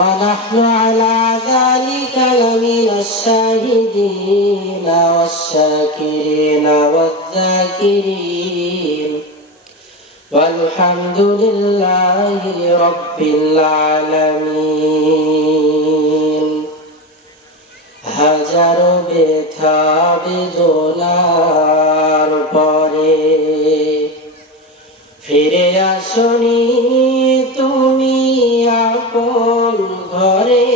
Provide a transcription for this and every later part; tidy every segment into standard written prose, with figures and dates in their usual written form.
ونحن على ذلك لمن الشاهدين والشاكرين والذاكرين والحمد لله رب العالمين হাজারো ব্যথা বেদনার পরে ফিরে আসনি তুমি আপন ঘরে,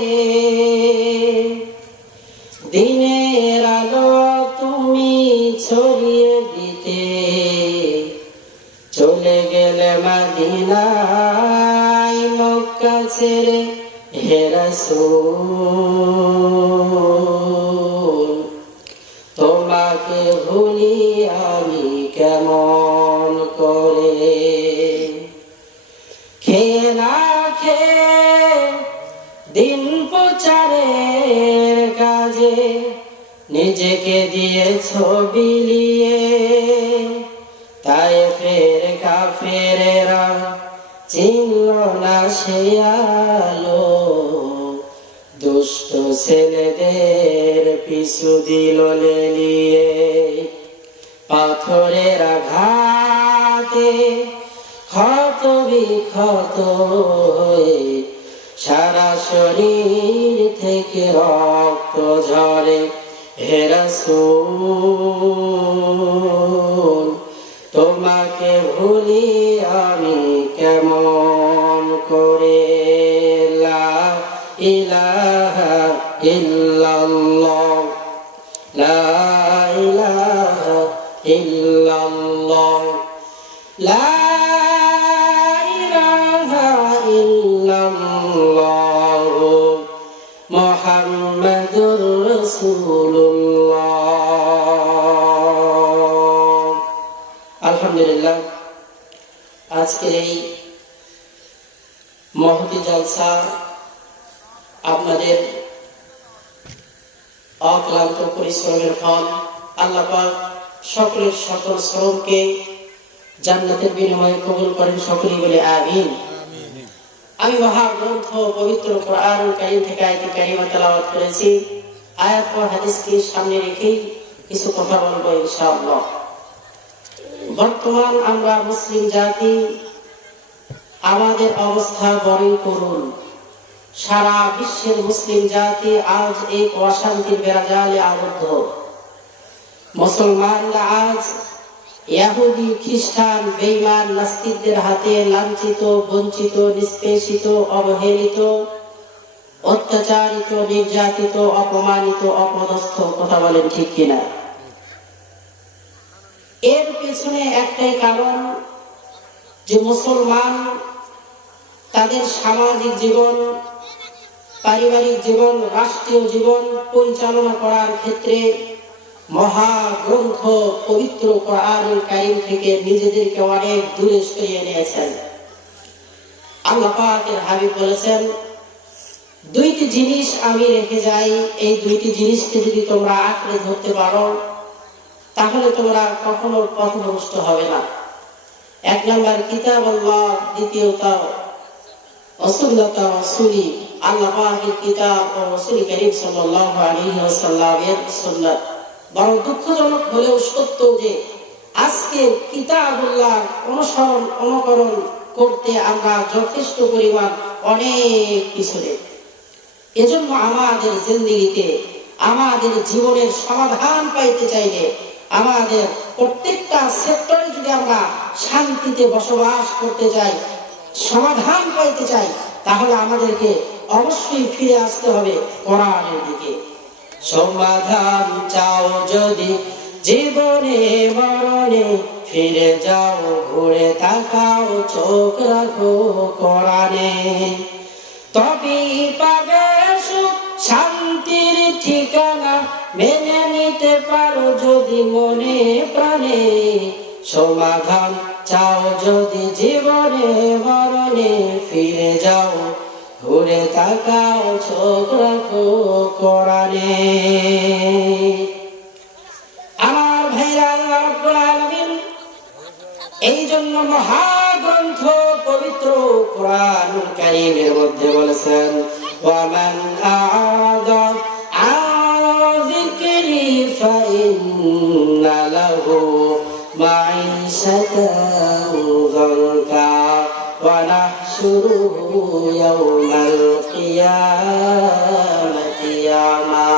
দিনের আলো তুমি ছড়িয়ে দিতে চলে গেলে মদিনায় মক্কা ছেড়ে হে রাসূল। তোমাকে ভুলি আমি কেমন করে, খেয়ে না খেয়ে দিন প্রচারের কাজে নিজেকে দিয়েছ বিলিয়ে, তায়েফের কাফেরেরা চিনল না সে আলো, দুষ্ট ছেলেদের পিছু দিল লেলিয়ে, পাথরের আঘাতে ক্ষত বিক্ষত হয়ে সারা শরীর থেকে রক্ত ঝরে হে রাসূল। তোমাকে ভুলি আমি কেমন করে, লা ইলাহা ইল্লাল্লাহ, লা ইলাহা ইল্লাল্লাহ, লা ইলাহা ইল্লাল্লাহ মুহাম্মাদুর রাসূলুল্লাহ। আলহামদুলিল্লাহ, আজকের এই মহতি জলসা আপনাদের অক্লান্ত পরিশ্রমের ফল। আল্লাহ পাক সকলের সকল শ্রমকে জান্নাতের বিনিময়ে কবুল করেন, সকলেই বলে আমিন। আমি মহাগ্রন্থ পবিত্র কোরআনুল কারীম থেকে আয়াত কারিমা তেলাওয়াত করেছি। আয়াত ও হাদিসকে সামনে রেখে কিছু কথা বলবো ইনশাআল্লাহ। বর্তমান আমরা মুসলিম জাতি, আমাদের অবস্থা বড়ই করুণ। সারা বিশ্বের মুসলিম জাতি আজ এক অশান্তির বেড়াজালে আবদ্ধ। মুসলমানরা আজ ইহুদি খ্রিস্টান বেঈমান নাস্তিকদের হাতে লাঞ্ছিত, বঞ্চিত, নিষ্পেষিত, অবহেলিত, অত্যাচারিত, নির্যাতিত, অপমানিত, অপদস্থ। কথা বলেন ঠিক কিনা? এর পেছনে একটাই কারণ যে মুসলমান তাদের সামাজিক জীবন, পারিবারিক জীবন, রাষ্ট্রীয় জীবন পরিচালনা করার ক্ষেত্রে মহাগ্রন্থ পবিত্র কোরআনুল কারীম থেকে নিজেদেরকে অনেক দূরে সরিয়ে নিয়েছেন। আল্লাহ পাকের হাবিব বলেছেন, দুইটি জিনিস আমি রেখে যাই, এই দুইটি জিনিসকে যদি তোমরা আঁকড়ে ধরতে পারো তাহলে তোমরা কখনো পথভ্রষ্ট হবে না। এক নম্বর কিতাবুল্লাহ, দ্বিতীয়ত সুন্নাত রাসূলি, আল্লাহ পাকের কিতাব ও রাসূল করিম সাল্লাল্লাহু আলাইহি ওয়াসাল্লামের সুন্নাত। বড় দুঃখজনক হলেও সত্য যে আজকে কিতাবুল্লাহ অনুকরণ করতে আমরা যথেষ্ট পরিমাণ অনেক পিছনে। এজন্য আমাদের জিন্দেগিতে, আমাদের জীবনের সমাধান পাইতে চাইলে, আমাদের প্রত্যেকটা সেক্টরে যদি আমরা শান্তিতে বসবাস করতে চাই, সমাধান পাইতে চাই, তাহলে আমাদেরকে অবশ্যই ফিরে আসতে হবে কোরআনের দিকে। সমাধান চাও যদি জীবনে মরণে, ফিরে যাও ঘুরে তাকাও চোখ রাখো কোরআনে, তবেই পাবে সুখ শান্তির ঠিকানা, মেনে নিতে পারো যদি মনে প্রাণে। সমাধান চাও যদি জীবনে মরণে, ফিরে যাও ঘুরে তাকাও চোখ রাখো কোরআনে। আমার ভাইরা, আল্লাহ রাব্বুল আলামিন এই জন্য মহাগ্রন্থ পবিত্র কোরআনুল কারীমের মধ্যে বলেছেন, ومن أعرض عن ذكري فإن له معيشة ضنكا ونحشره يوم القيامة أعمى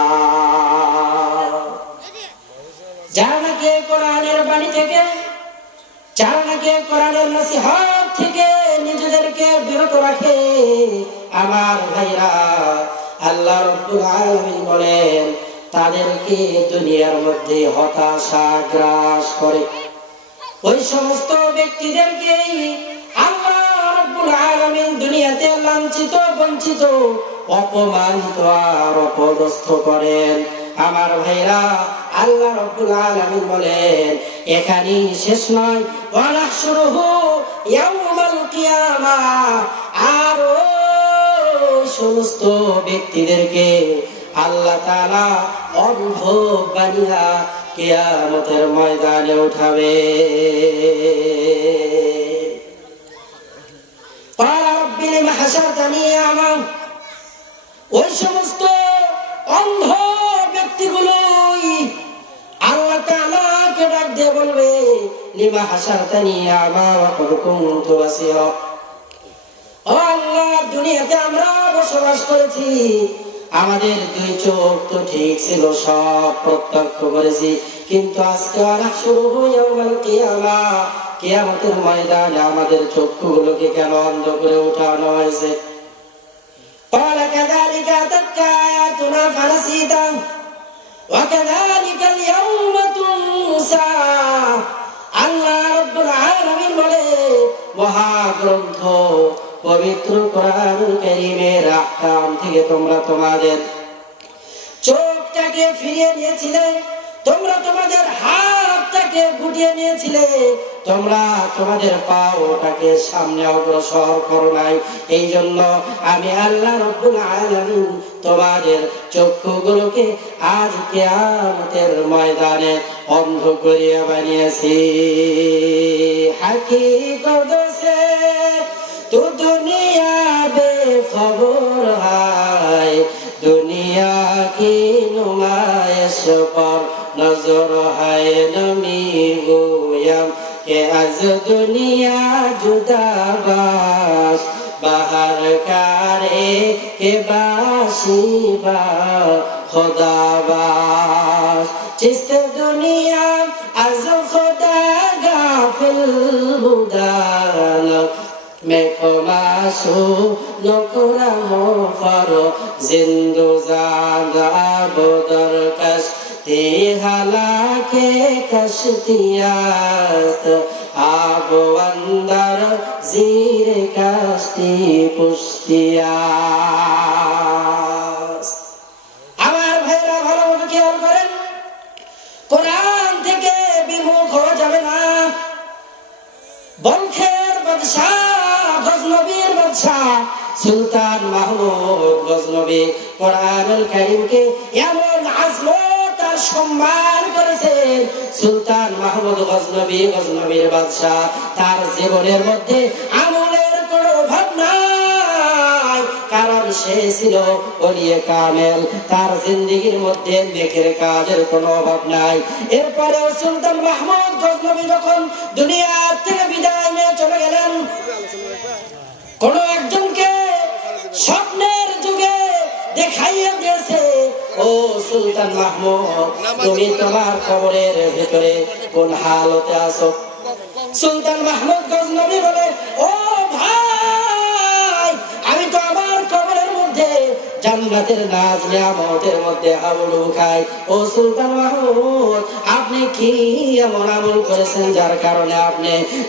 যারা নাকি কোরআনের বাণী থেকে, যারা নাকি কোরআনের নসিহত থেকে নিজেদেরকে বিরত রাখে, আমার ভাইরা, আল্লাহ রাব্বুল আলামিন বলেন তাদেরকে দুনিয়ার মধ্যে হতাশা গ্রাস করে। ওই সমস্ত ব্যক্তিদেরকে আল্লাহ রাব্বুল আলামিন দুনিয়াতে লাঞ্ছিত, বঞ্চিত, অপমানিত আর অপদস্থ করেন। আমার ভাইরা, আল্লাহ রাব্বুল আলামিন বলেন এখানেই শেষ নয়, ওয়ানাহশুরুহু ইয়াউমাল কিয়ামা, আর সমস্ত ব্যক্তিদেরকে আল্লাহ তাআলা অন্ধ বানিয়া কিয়ামতের ময়দানে উঠাবে। ক্বালা রাব্বি লিমা হাশারতানি আ'মা, ওই সমস্ত অন্ধ ব্যক্তিগুলোই আল্লাহ তাআলাকে ডাক দিয়ে বলবে লিমা হাশারতানি আ'মা ওয়া ক্বাদ কুনতু বাসীরা, ও আল্লাহ, দুনিয়াতে আমরা বসবাস করেছি, আমাদের দুই চোখ তো ঠিক ছিল, সব প্রত্যক্ষ করেছি, কিন্তু আজকে ওয়ানাহশুরুহু ইয়াউমাল কিয়ামা, কিয়ামতের ময়দানে আমাদের চক্ষুগুলোকে কেন অন্ধ করে উঠানো হয়েছে? قال كذلك أتتك آياتنا فنسيتها وكذلك اليوم تنسى। আল্লাহ রাব্বুল আলামিন বলে মহাগ্রন্থ পবিত্র কোরআনুল কারীমের আহকাম থেকে তোমরা তোমাদের চোখটাকে ফিরিয়ে নিয়েছিলে, তোমরা তোমাদের হাতটাকে গুটিয়ে নিয়েছিলে, তোমরা তোমাদের পাওটাকে সামনে অগ্রসর করো নাই। এই জন্য আমি আল্লাহ রাব্বুল আলামিন তোমাদের চক্ষুগুলোকে আজ কিয়ামতের ময়দানে অন্ধ করিয়া বানিয়েছি। হাকিকত সে তু দুনিয়া বেখবর হায়, দুনিয়া কি নুমাইশ পর নজর হায় নমি গোয়াম কে আজ দুনিয়া জুদাবাস বাহার কারে কে বাসিবা খোদাবাস চিস্ত দুনিয়া আজ খোদা গাফিল হুদান میں کماسو نکرم فرو زندو زاند آبودر کشتی حلاک کشتی است آب اندر زیر کشتی پشتی است। আমার ভাইরা ভালোভাবে খেয়াল করেন, কোরআন থেকে বিমুখ হওয়া যাবে না। বলখের বাদশা গজনবীর বাদশাহ সুলতান মাহমুদ গজনবী কোরআনুল কারীমকে এমন আজমত আর সম্মান করেছেন, সুলতান মাহমুদ গজনবী, গজনবীর বাদশাহ, তার জীবনের মধ্যে আমলের কোনো অভাব নাই, কারণ সে ছিল ওলিয়ে কামেল, তার জিন্দেগির মধ্যে নেকের কাজের কোনো অভাব নাই। এরপরে সুলতান মাহমুদ গজনবী যখন দুনিয়া থেকে বিদায় নিয়ে চলে গেলেন, কোন একজনকে স্বপ্নের যুগে দেখাইয়া দিয়েছে, ও সুলতান মাহমুদ, তুমি তোমার কবরের ভেতরে কোন হালতে আছো? সুলতান মাহমুদ গজনবী বলে, ও ভাই, আমি তো আমার কবরের মধ্যে জান্নাতের নাজ নিয়ামতের মধ্যে হাবুডুবু খাই। ও সুলতান মাহমুদ, আপনি কি এমন আমল করেছেন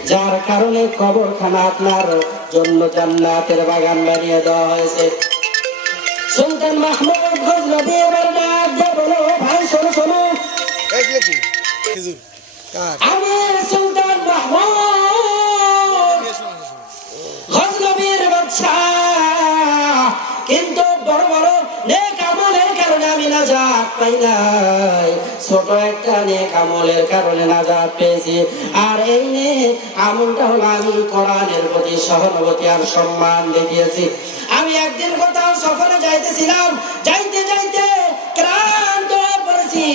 যার কারণে কবরখানা আপনার জন্য জান্নাতের বাগান বানিয়ে দেওয়া হয়েছে? সুলতান মাহমুদ গজনবী এবার ডাক দিয়ে বলো, ভাই শোনো শোনো, আমি সুলতান মাহমুদ গজনবীর বাদশাহ, কিন্তু বড় বড় নেক আমলের কারণে আমি নাজাত পাই নাই, ছোট একটা নেক আমলের কারণে নাজাত পেয়েছি। আর এই নেক আমলটা হলো আমি কোরআনের প্রতি সহানুভূতি আর সম্মান দেখিয়েছি। আমি একদিন কোথাও সফরে যাইতেছিলাম, যাইতে যাইতে ক্লান্ত হয়ে পড়েছি।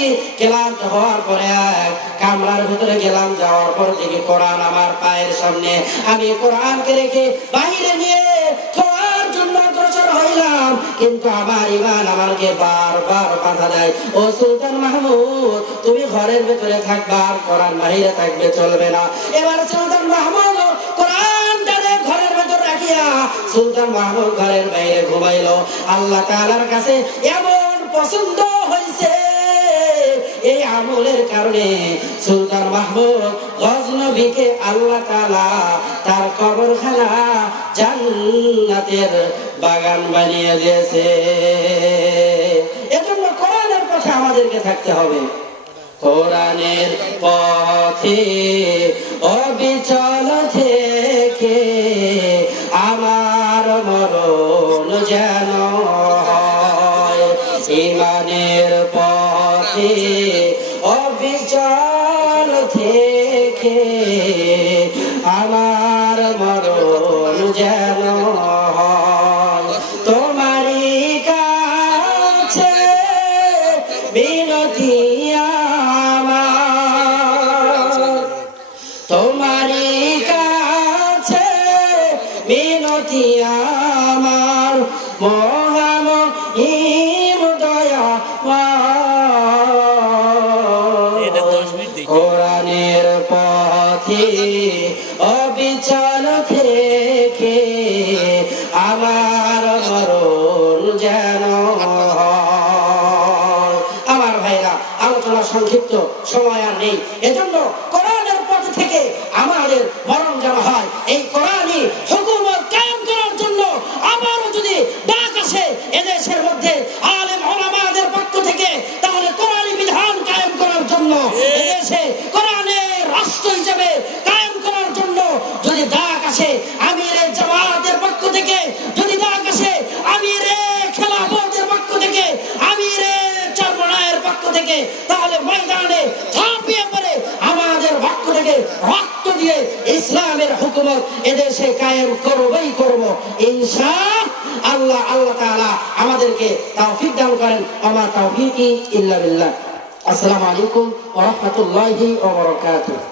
ক্লান্ত হওয়ার পরে এক কামরার ভিতরে গেলাম, যাওয়ার পর দেখি কোরআন আমার পায়ের সামনে। আমি কোরআনকে রেখে বাইরে নিয়ে খাওয়ার জন্য অগ্রসর হইলাম, কিন্তু আমার ইমান আমাকে বারবার বাধা দেয়। ও সুলতান মাহমুদ, তুমি ঘরের ভেতরে থাকবা, আর কোরআন বাইরে থাকবে, চলবে না। এবার সুলতান মাহমুদ কোরআনটারে ঘরের ভেতর রাখিয়া সুলতান মাহমুদ ঘরের বাইরে ঘুমাইলো। আল্লাহ তাআলার কাছে এমন পছন্দ হয়েছে এই আমলের কারণে সুলতান মাহমুদ গজনবীকে আল্লাহ তাআলা তার কবরখানা জান্নাতের বাগান বানিয়ে দিয়েছে। এজন্য কোরআনের পথে আমাদেরকে থাকতে হবে। কোরআনের পথে অবিচল থেকে আমার মরণ যেন হয়। ইমানের পথে অবিচল থেকে আমার মরণ যেন হয়। তোমারই কাছে বিনতি আমার, তোমারই কাছে বিনতি আমার, মহামহিম দয়াময়। কোরআনের পথে অবিচল থেকে আমার মরণ যেন হয়। আমার ভাইরা, আলোচনা সংক্ষিপ্ত, সময় আর নেই। এজন্য কোরআনের পথ থেকে আমাদের মরণ যেন হয়। এই কোরআনই হুকুমত কায়েম করার জন্য আবারও যদি ডাক আসে এদেশের মধ্যে আলেম ওলামাদের পক্ষ থেকে, তাহলে কোরআনী বিধান কায়েম করার জন্য, এদেশে কোরআনের রাষ্ট্র হিসেবে কায়েম করার জন্য যদি ডাক আসে, আমিরে জামাতের পক্ষ থেকে যদি ডাক আসে, আমিরে খেলাফতের পক্ষ থেকে, আমিরে চরমনায়ের পক্ষ থেকে, তাহলে ময়দানে ঝাঁপিয়ে পড়ে আমাদের পক্ষ থেকে রক্ত দিয়ে ইসলামের হুকুমত এদেশে কায়েম করবই করব ইনশাআল্লাহ। আল্লাহ তাআলা আমাদেরকে তৌফিক দান করেন। আমা তৌফিকি ইল্লা বিল্লাহ। আসসালামু আলাইকুম ওয়া রাহমাতুল্লাহি ওয়া বারাকাতুহু।